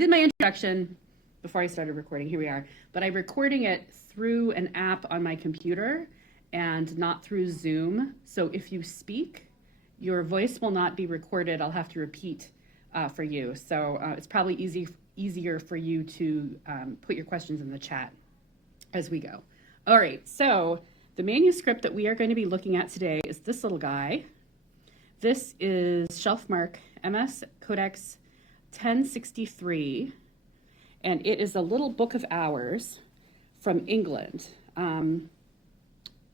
did my introduction before I started recording. Here we are. But I'm recording it through an app on my computer and not through Zoom. So if you speak, your voice will not be recorded. I'll have to repeat for you. So it's probably easier for you to put your questions in the chat as we go. All right, so the manuscript that we are going to be looking at today is this little guy. This is shelf mark MS Codex 1063, and it is a little book of hours from England.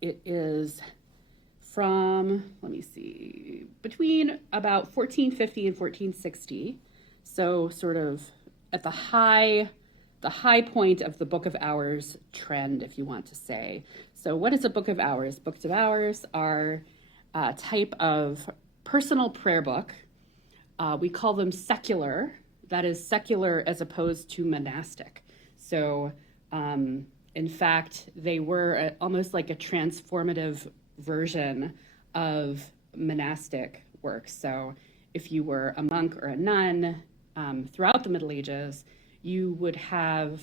It is from, let me see, between about 1450 and 1460. So sort of at the high point of the Book of Hours trend, if you want to say. So what is a Book of Hours? Books of Hours are a type of personal prayer book. We call them secular. That is secular as opposed to monastic. So in fact, they were almost like a transformative version of monastic works. So if you were a monk or a nun throughout the Middle Ages, you would have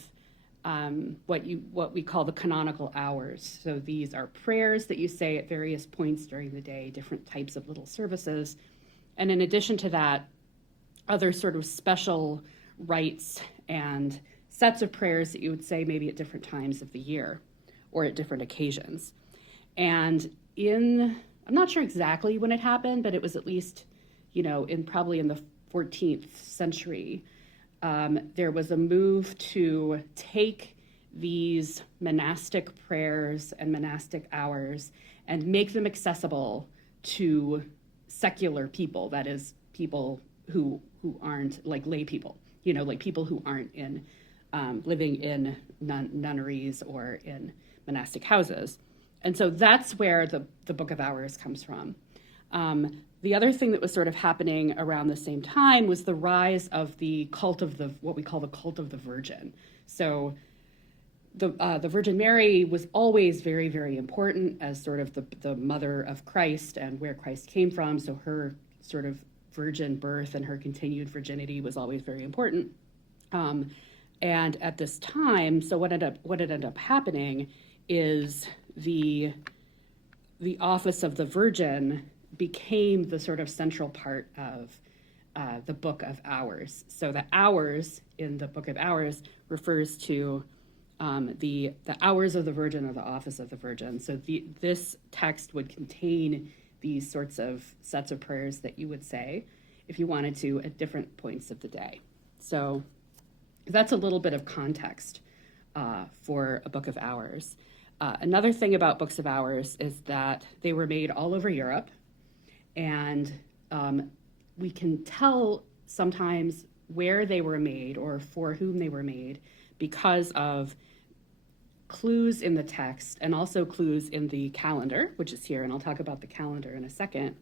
what we call the canonical hours. So these are prayers that you say at various points during the day, different types of little services. And in addition to that, other sort of special rites and sets of prayers that you would say maybe at different times of the year or at different occasions. And I'm not sure exactly when it happened, but it was at least, probably in the 14th century, there was a move to take these monastic prayers and monastic hours and make them accessible to secular people, that is, people who aren't like lay people, like people who aren't in living in nunneries or in monastic houses. And so that's where the Book of Hours comes from. The other thing that was sort of happening around the same time was the rise of the cult of what we call the cult of the Virgin. So the Virgin Mary was always very, very important as sort of the mother of Christ and where Christ came from. So her sort of virgin birth and her continued virginity was always very important. And at this time, so what ended up happening is the office of the Virgin became the sort of central part of the Book of Hours. So the hours in the Book of Hours refers to the hours of the Virgin or the office of the Virgin. So this text would contain these sorts of sets of prayers that you would say if you wanted to at different points of the day. So that's a little bit of context for a Book of Hours. Another thing about Books of Hours is that they were made all over Europe, and we can tell sometimes where they were made or for whom they were made because of clues in the text and also clues in the calendar, which is here, and I'll talk about the calendar in a second,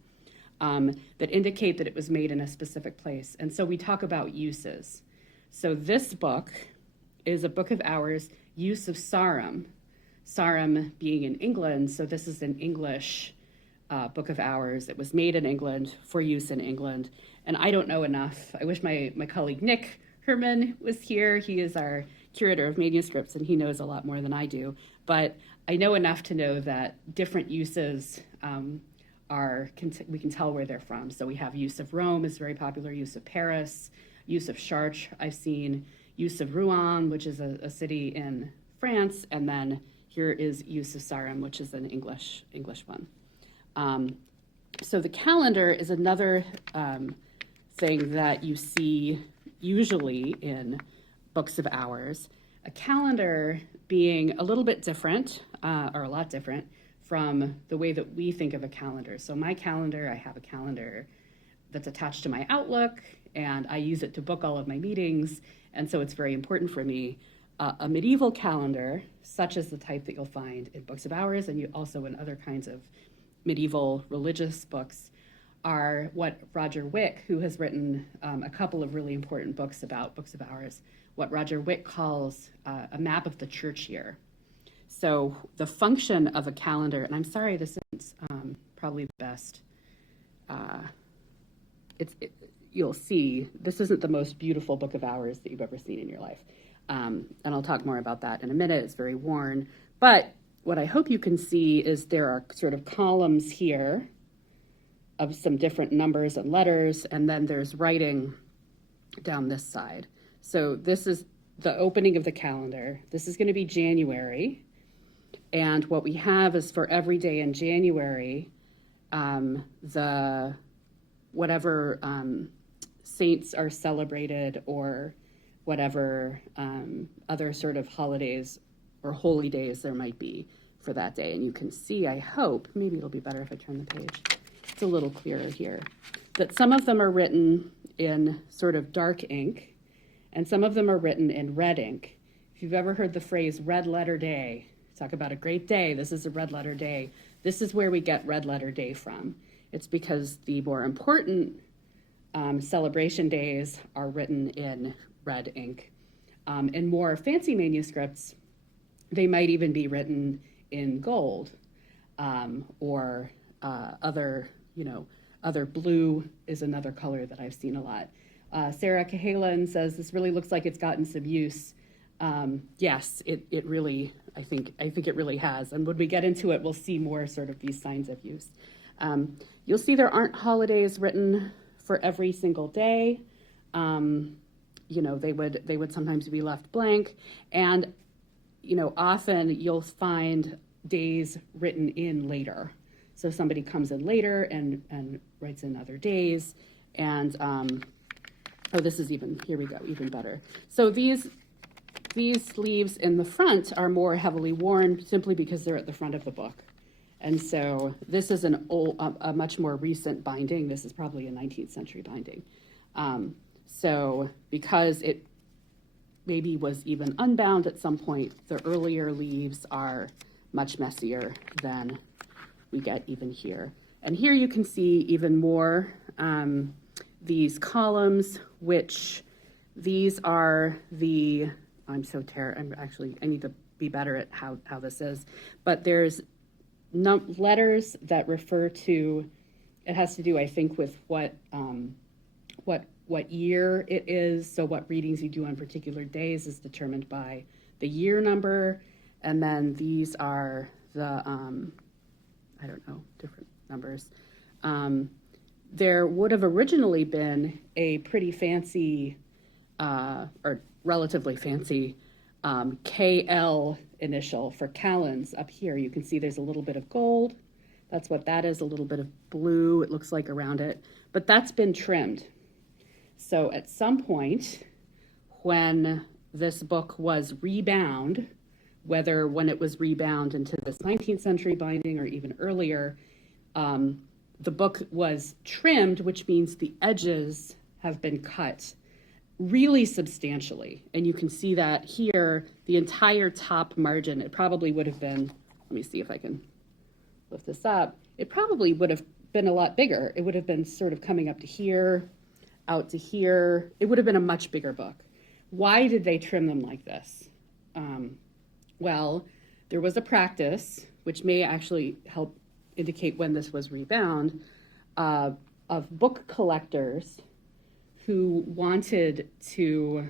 that indicate that it was made in a specific place. And so we talk about uses. So this book is a Book of Hours, use of Sarum. Sarum being in England, so this is an English Book of Hours. It was made in England for use in England. And I don't know enough. I wish my colleague Nick Herman was here. He is our curator of manuscripts, and he knows a lot more than I do. But I know enough to know that different uses we can tell where they're from. So we have use of Rome is very popular, use of Paris, use of Chartres I've seen, use of Rouen, which is a city in France, and then here is use of Sarum, which is an English one. So the calendar is another thing that you see usually in Books of Hours. A calendar being a little bit different, or a lot different, from the way that we think of a calendar. So my calendar, I have a calendar that's attached to my Outlook, and I use it to book all of my meetings, and so it's very important for me. A medieval calendar, such as the type that you'll find in Books of Hours and also in other kinds of medieval religious books, are what Roger Wick, who has written a couple of really important books about Books of Hours, what Roger Wick calls a map of the church year. So the function of a calendar, and I'm sorry, this isn't probably the best. you'll see this isn't the most beautiful book of hours that you've ever seen in your life. And I'll talk more about that in a minute. It's very worn. But what I hope you can see is there are sort of columns here of some different numbers and letters, and then there's writing down this side. So this is the opening of the calendar. This is going to be January. And what we have is for every day in January, the whatever saints are celebrated or whatever other sort of holidays or holy days there might be for that day. And you can see, I hope, maybe it'll be better if I turn the page. It's a little clearer here, that some of them are written in sort of dark ink and some of them are written in red ink. If you've ever heard the phrase red letter day, talk about a great day, this is a red letter day. This is where we get red letter day from. It's because the more important celebration days are written in red ink. In more fancy manuscripts, they might even be written in gold or other blue is another color that I've seen a lot. Sarah Cahalan says this really looks like it's gotten some use. Yes, it really, I think it really has. And when we get into it, we'll see more sort of these signs of use. You'll see there aren't holidays written for every single day. They would sometimes be left blank. And, often you'll find days written in later. So somebody comes in later and writes in other days. And, this is even better. So these sleeves in the front are more heavily worn simply because they're at the front of the book. And so this is a much more recent binding. This is probably a 19th century binding. So because it maybe was even unbound at some point, the earlier leaves are much messier than we get even here. And here you can see even more these columns, which these are the, I need to be better at how this is, but there's letters that refer to, it has to do, I think, with what year it is. So what readings you do on particular days is determined by the year number. And then these are the, different numbers. There would have originally been a pretty fancy, or relatively fancy, KL initial for Callan's up here. You can see there's a little bit of gold. That's what that is, a little bit of blue, it looks like, around it. But that's been trimmed. So at some point, when this book was rebound, whether when it was rebound into this 19th century binding or even earlier, the book was trimmed, which means the edges have been cut really substantially. And you can see that here, the entire top margin, it probably would have been, let me see if I can lift this up, it probably would have been a lot bigger. It would have been sort of coming up to here, out to here. It would have been a much bigger book. Why did they trim them like this? Well, there was a practice, which may actually help indicate when this was rebound, of book collectors who wanted to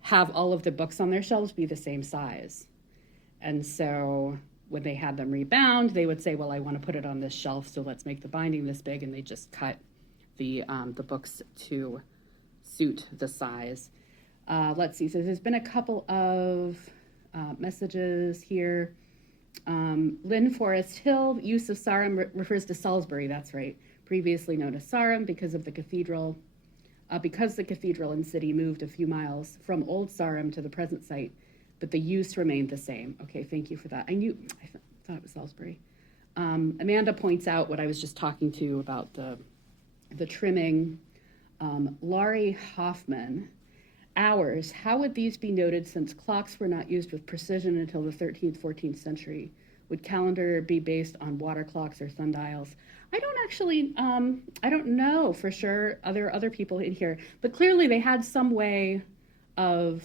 have all of the books on their shelves be the same size. And so when they had them rebound, they would say, well, I want to put it on this shelf, so let's make the binding this big, and they just cut the books to suit the size. Let's see, so there's been a couple of messages here. Lynn Forest Hill, use of Sarum refers to Salisbury, that's right, previously known as Sarum because of the cathedral. Because the cathedral and city moved a few miles from Old Sarum to the present site, but the use remained the same. Okay, thank you for that. I thought it was Salisbury. Amanda points out what I was just talking to about the trimming. Laurie Hoffman, hours, how would these be noted since clocks were not used with precision until the 13th, 14th century? Would calendar be based on water clocks or sundials? I don't know for sure. Other people in here, but clearly they had some way of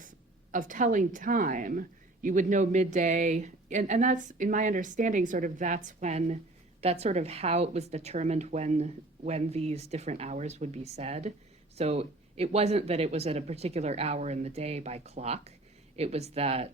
telling time. You would know midday, and that's, in my understanding, sort of that's when that's sort of how it was determined when these different hours would be said. So it wasn't that it was at a particular hour in the day by clock. It was that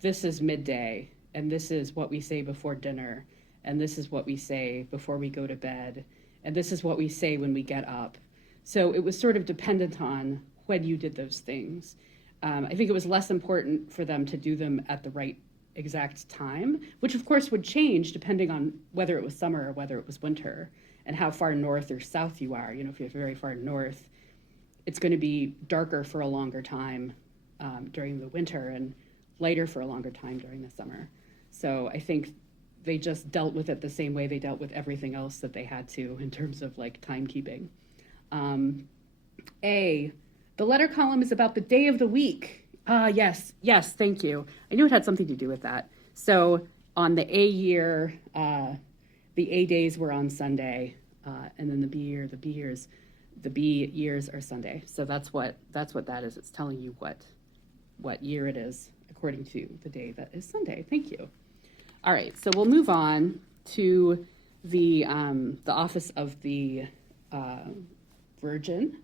this is midday, and this is what we say before dinner, and this is what we say before we go to bed, and this is what we say when we get up. So it was sort of dependent on when you did those things. I think it was less important for them to do them at the right exact time, which of course would change depending on whether it was summer or whether it was winter, and how far north or south you are. You know, if you're very far north, it's going to be darker for a longer time during the winter and lighter for a longer time during the summer. So I think they just dealt with it the same way they dealt with everything else that they had to in terms of like timekeeping. A, the letter column is about the day of the week. Yes, thank you. I knew it had something to do with that. So on the A year, the A days were on Sunday, and then the B years are Sunday. So that's what that is. It's telling you what year it is according to the day that is Sunday. Thank you. All right, so we'll move on to the office of the Virgin,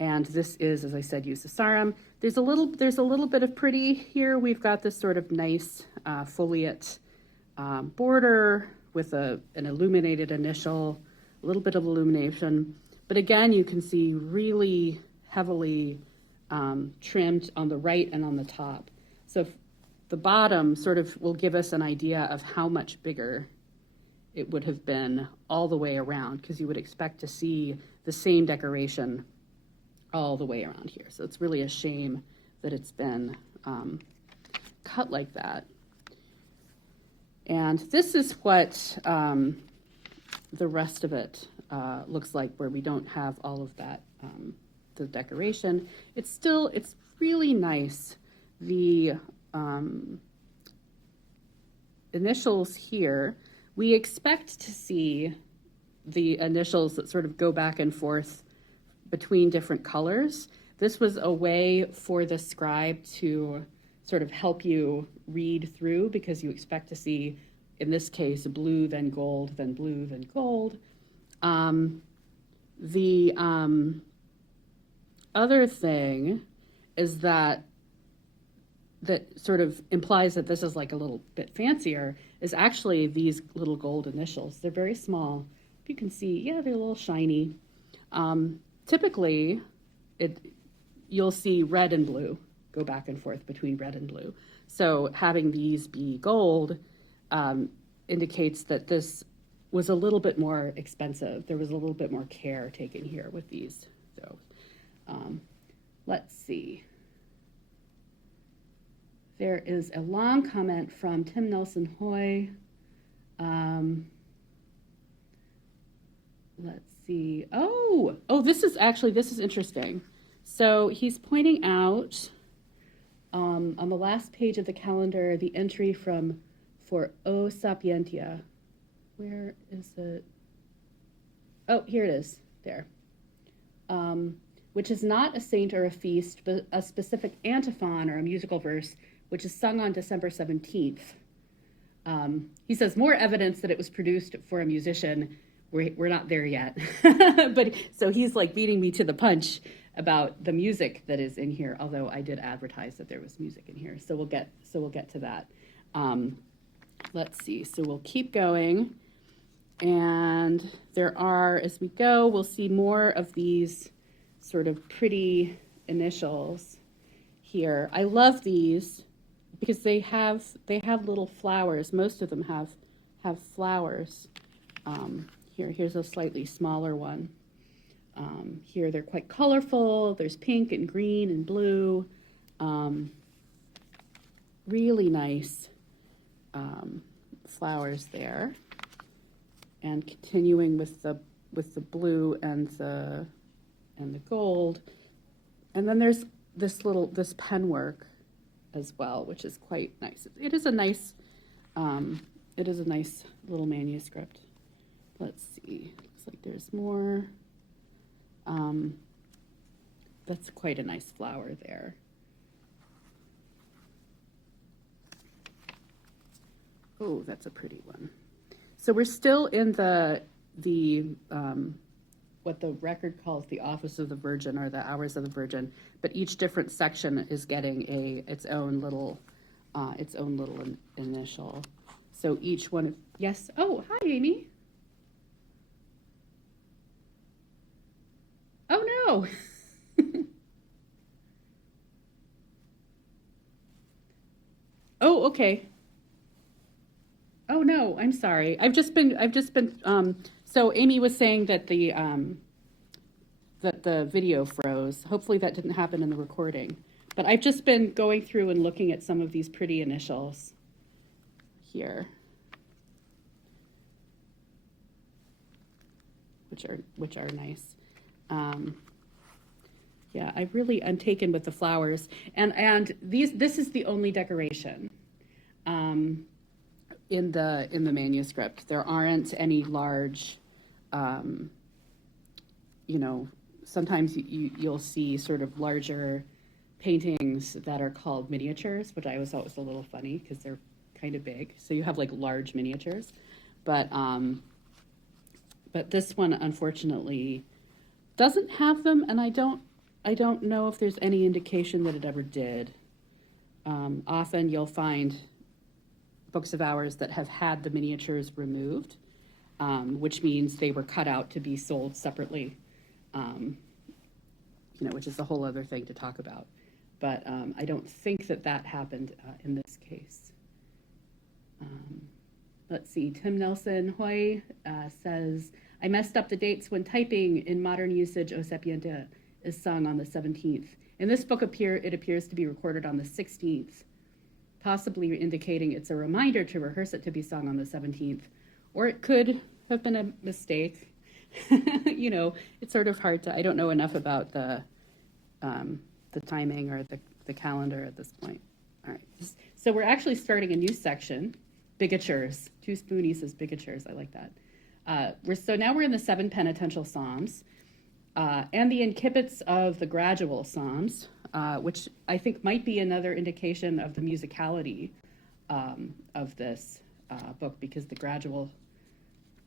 and this is, as I said, Eusarum. There's a little bit of pretty here. We've got this sort of nice foliate border with an illuminated initial, a little bit of illumination. But again, you can see really heavily trimmed on the right and on the top. So the bottom sort of will give us an idea of how much bigger it would have been all the way around, because you would expect to see the same decoration all the way around here. So it's really a shame that it's been cut like that. And this is what the rest of it looks like, where we don't have all of that, the decoration. It's really nice. The initials here, we expect to see the initials that sort of go back and forth between different colors. This was a way for the scribe to sort of help you read through, because you expect to see, in this case, blue, then gold, then blue, then gold. The other thing is that sort of implies that this is like a little bit fancier, is actually these little gold initials. They're very small. You can see, yeah, they're a little shiny. Typically, you'll see red and blue go back and forth between red and blue. So having these be gold indicates that this was a little bit more expensive. There was a little bit more care taken here with these. So let's see. There is a long comment from Tim Nelson Hoy. Let's see. Oh, this is interesting. So he's pointing out on the last page of the calendar, the entry for O Sapientia. Where is it? Oh, here it is, there. Which is not a saint or a feast, but a specific antiphon or a musical verse, which is sung on December 17th. He says, more evidence that it was produced for a musician. We're not there yet. But so he's like beating me to the punch about the music that is in here, although I did advertise that there was music in here. So we'll get to that. Let's see. So we'll keep going. And there are, as we go, we'll see more of these sort of pretty initials here. I love these because they have little flowers. Most of them have flowers. Here's a slightly smaller one. Here they're quite colorful. There's pink and green and blue. Really nice flowers there. And continuing with the blue and the gold. And then there's this pen work as well, which is quite nice. It is a nice little manuscript. Let's see. Looks like there's more. That's quite a nice flower there. Oh, that's a pretty one. So we're still in the what the record calls the Office of the Virgin or the Hours of the Virgin, but each different section is getting its own little initial. So each one, yes. Oh, hi, Amy. Oh no. Oh, okay. Oh no, I'm sorry. So Amy was saying that the video froze. Hopefully that didn't happen in the recording. But I've just been going through and looking at some of these pretty initials here, which are nice. Yeah, I'm taken with the flowers, and this is the only decoration in the manuscript. There aren't any large, sometimes you'll see sort of larger paintings that are called miniatures, which I always thought was a little funny because they're kind of big. So you have like large miniatures, but this one unfortunately doesn't have them, and I don't know if there's any indication that it ever did. Often you'll find books of hours that have had the miniatures removed, which means they were cut out to be sold separately, which is a whole other thing to talk about. But I don't think that happened in this case. Let's see, Tim Nelson Hoy says, I messed up the dates when typing. In modern usage, O Sapiente is sung on the 17th. In this book, it appears to be recorded on the 16th, possibly indicating it's a reminder to rehearse it to be sung on the 17th. Or it could have been a mistake. It's sort of hard to, I don't know enough about the timing or the calendar at this point. All right, so we're actually starting a new section, bigatures. Two Spoonies says bigatures, I like that. Now we're in the 7 penitential psalms and the incipits of the gradual psalms, which I think might be another indication of the musicality of this book, because the gradual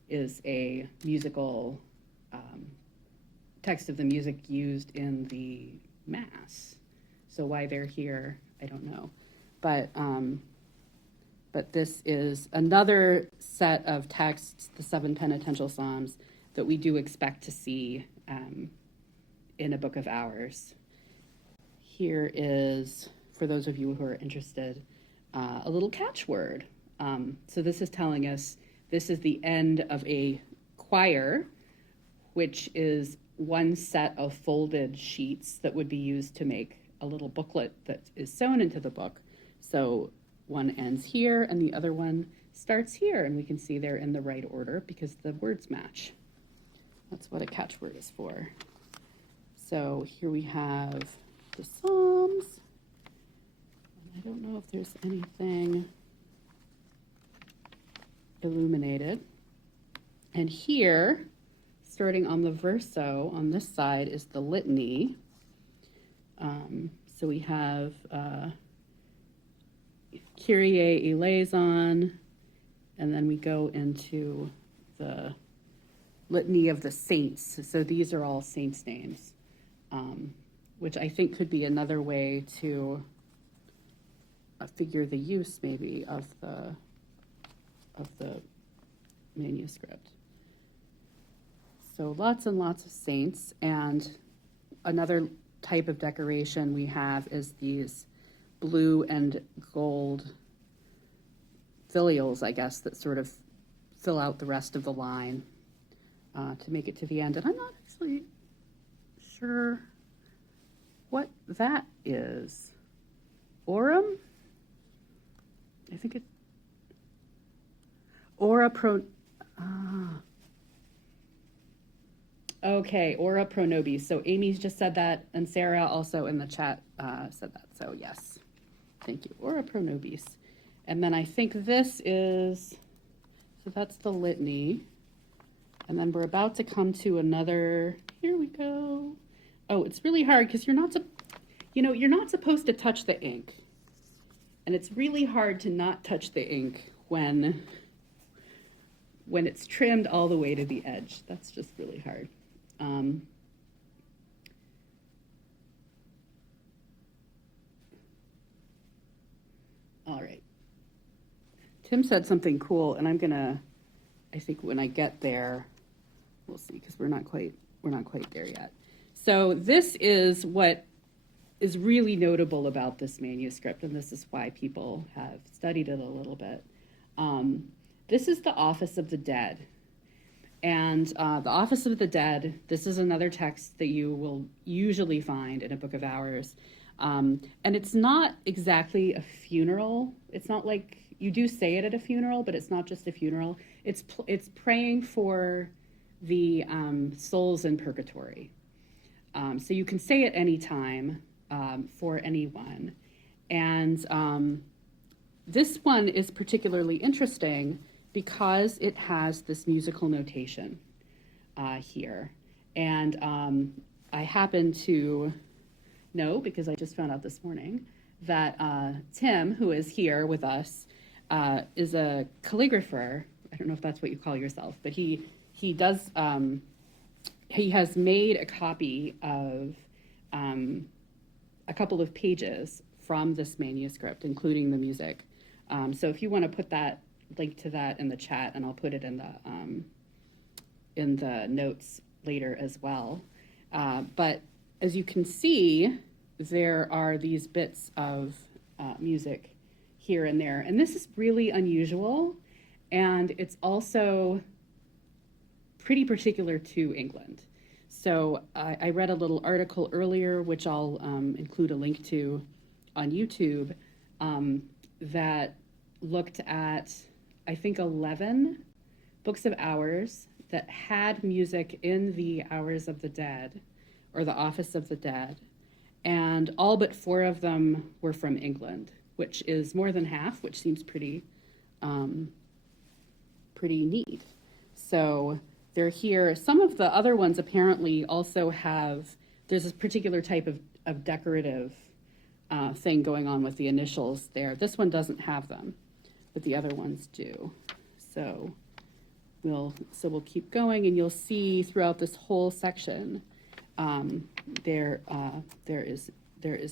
is a musical text of the music used in the Mass. So why they're here, I don't know. But this is another set of texts, the 7 penitential psalms, that we do expect to see in a book of hours. Here is, for those of you who are interested, a little catchword. So this is telling us this is the end of a choir, which is one set of folded sheets that would be used to make a little booklet that is sewn into the book. So one ends here and the other one starts here, and we can see they're in the right order because the words match. That's what a catchword is for. So here we have the Psalms. I don't know if there's anything illuminated. And here, starting on the verso on this side, is the litany. So we have Kyrie eleison, and then we go into the litany of the saints. So these are all saints' names, which I think could be another way to figure the use maybe of the manuscript. So lots and lots of saints, and another type of decoration we have is these blue and gold folios, I guess, that sort of fill out the rest of the line to make it to the end. And I'm not actually sure what that is. Aurum? I think it... Ora pro... Okay, ora pro nobis. So Amy's just said that, and Sarah also in the chat said that. So yes, thank you. Ora pro nobis. And then I think this is, so that's the litany. And then we're about to come to another, here we go. Oh, it's really hard because you're not supposed to touch the ink. And it's really hard to not touch the ink when when it's trimmed all the way to the edge. That's just really hard. All right. Tim said something cool, and I think when I get there, we'll see, because we're not quite there yet. So this is what is really notable about this manuscript, and this is why people have studied it a little bit. This is the Office of the Dead. And the Office of the Dead, this is another text that you will usually find in a book of hours. And it's not exactly a funeral. It's not like, you do say it at a funeral, but it's not just a funeral. It's praying for the souls in purgatory. So you can say it any time for anyone. And this one is particularly interesting because it has this musical notation here. And I happen to know, because I just found out this morning, that Tim, who is here with us, is a calligrapher. I don't know if that's what you call yourself, but he does, he has made a copy of a couple of pages from this manuscript, including the music. So if you want to put that link to that in the chat, and I'll put it in the notes later as well. But as you can see, there are these bits of music here and there, and this is really unusual, and it's also pretty particular to England. So I read a little article earlier, which I'll include a link to on YouTube, that looked at, I think, 11 books of hours that had music in the Hours of the Dead, or the Office of the Dead, and all but 4 of them were from England, which is more than half, which seems pretty neat. So they're here. Some of the other ones apparently also have, there's this particular type of decorative thing going on with the initials there. This one doesn't have them, but the other ones do. So we'll keep going, and you'll see throughout this whole section there is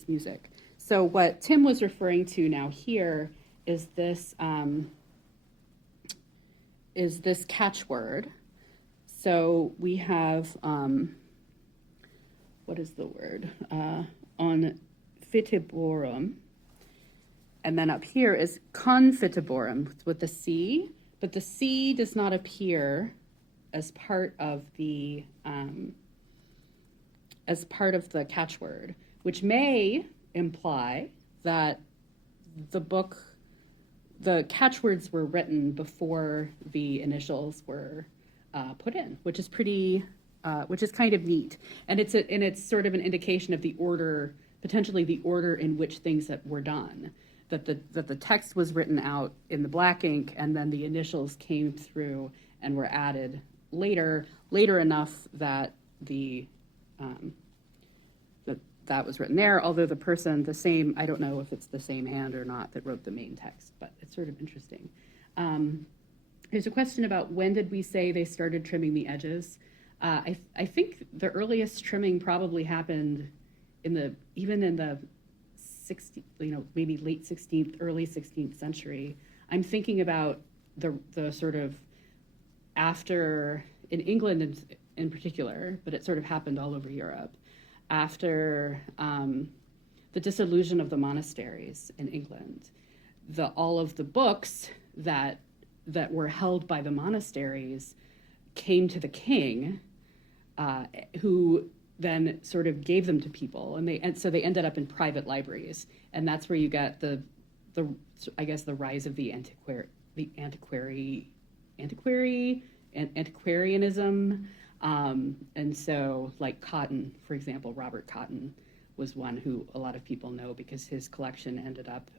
music. So what Tim was referring to now here is this catchword. So we have what is the word on fitiborum, and then up here is confitiborum with the C, but the C does not appear as part of the catchword, which may imply that the catchwords were written before the initials were put in, which is kind of neat, and it's sort of an indication of the order, potentially the order in which things that were done. That the text was written out in the black ink, and then the initials came through and were added later enough that that was written there. Although the person, the same, I don't know if it's the same hand or not that wrote the main text, but it's sort of interesting. There's a question about when did we say they started trimming the edges? I think the earliest trimming probably happened even in the 60, maybe late 16th, early 16th century. I'm thinking about the sort of after, in England in particular, but it sort of happened all over Europe, after the dissolution of the monasteries in England. All of the books that were held by the monasteries came to the king, who then sort of gave them to people, and so they ended up in private libraries, and that's where you get the rise of the antiquarianism, and so like Cotton, for example, Robert Cotton was one who a lot of people know because his collection ended up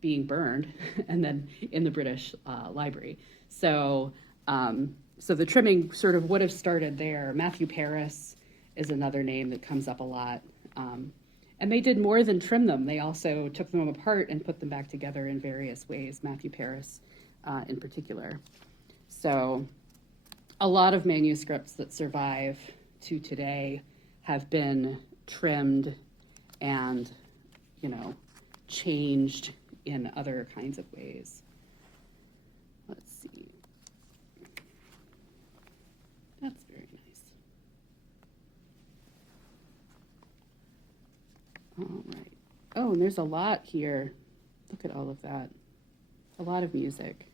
being burned and then in the British Library. So the trimming sort of would have started there. Matthew Paris is another name that comes up a lot. And they did more than trim them. They also took them apart and put them back together in various ways, Matthew Paris in particular. So a lot of manuscripts that survive to today have been trimmed and, changed in other kinds of ways. Let's see. That's very nice. All right. Oh, and there's a lot here. Look at all of that. A lot of music.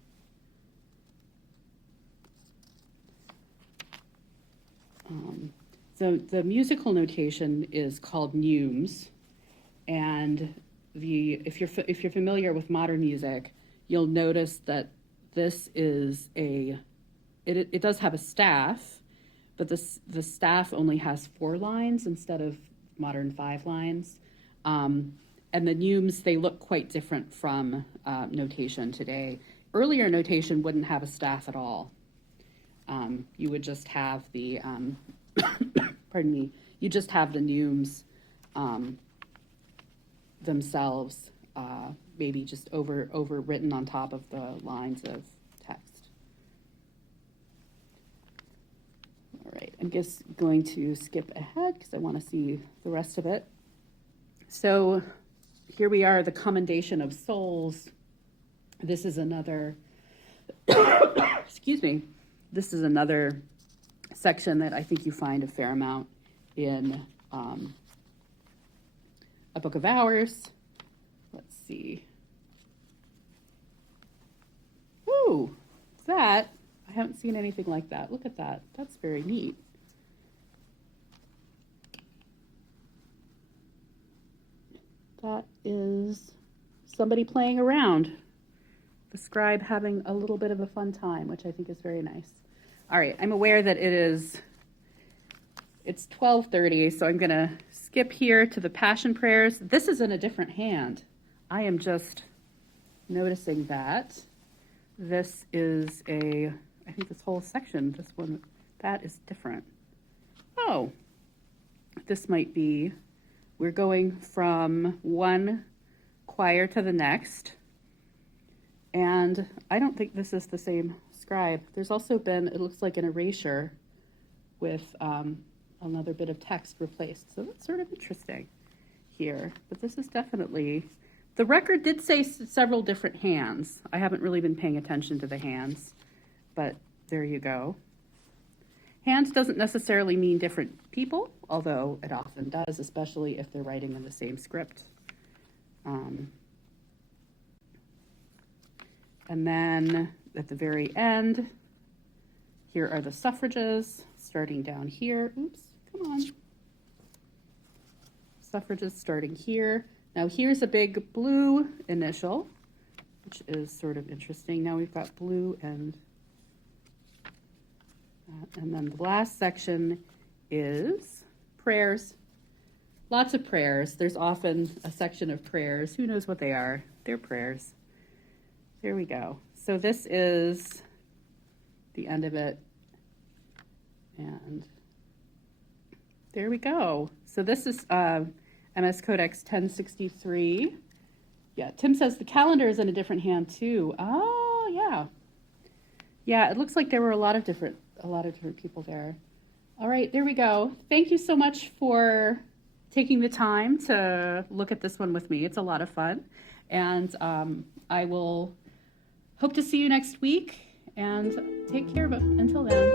So the musical notation is called neumes, and if you're familiar with modern music, you'll notice that this is it does have a staff, but the staff only has 4 lines instead of modern 5 lines, and the neumes, they look quite different from notation today. Earlier notation wouldn't have a staff at all. You would just have the pardon me, you just have the neumes themselves, maybe just overwritten on top of the lines of text. All right, I'm just going to skip ahead because I want to see the rest of it. So here we are, the commendation of souls. This is another, excuse me, this is another section that I think you find a fair amount in A Book of Hours. Let's see. Woo, that, I haven't seen anything like that. Look at that. That's very neat. That is somebody playing around. The scribe having a little bit of a fun time, which I think is very nice. All right, I'm aware that it's 12:30, so I'm gonna skip here to the Passion Prayers. This is in a different hand. I am just noticing that. This is I think this whole section, this one, that is different. Oh, this might be, we're going from one choir to the next, and I don't think this is the same scribe. There's also been, it looks like an erasure with another bit of text replaced. So that's sort of interesting here. But this is definitely, the record did say several different hands. I haven't really been paying attention to the hands, but there you go. Hands doesn't necessarily mean different people, although it often does, especially if they're writing in the same script. And then at the very end, here are the suffrages, starting down here. Oops, come on. Suffrages starting here. Now here's a big blue initial, which is sort of interesting. Now we've got blue and then the last section is prayers. Lots of prayers. There's often a section of prayers. Who knows what they are? They're prayers. There we go. So this is the end of it. And there we go. So this is MS Codex 1063. Yeah, Tim says the calendar is in a different hand too. Oh, yeah. Yeah, it looks like there were a lot of different people there. All right, there we go. Thank you so much for taking the time to look at this one with me. It's a lot of fun. And I will hope to see you next week, and take care of it until then.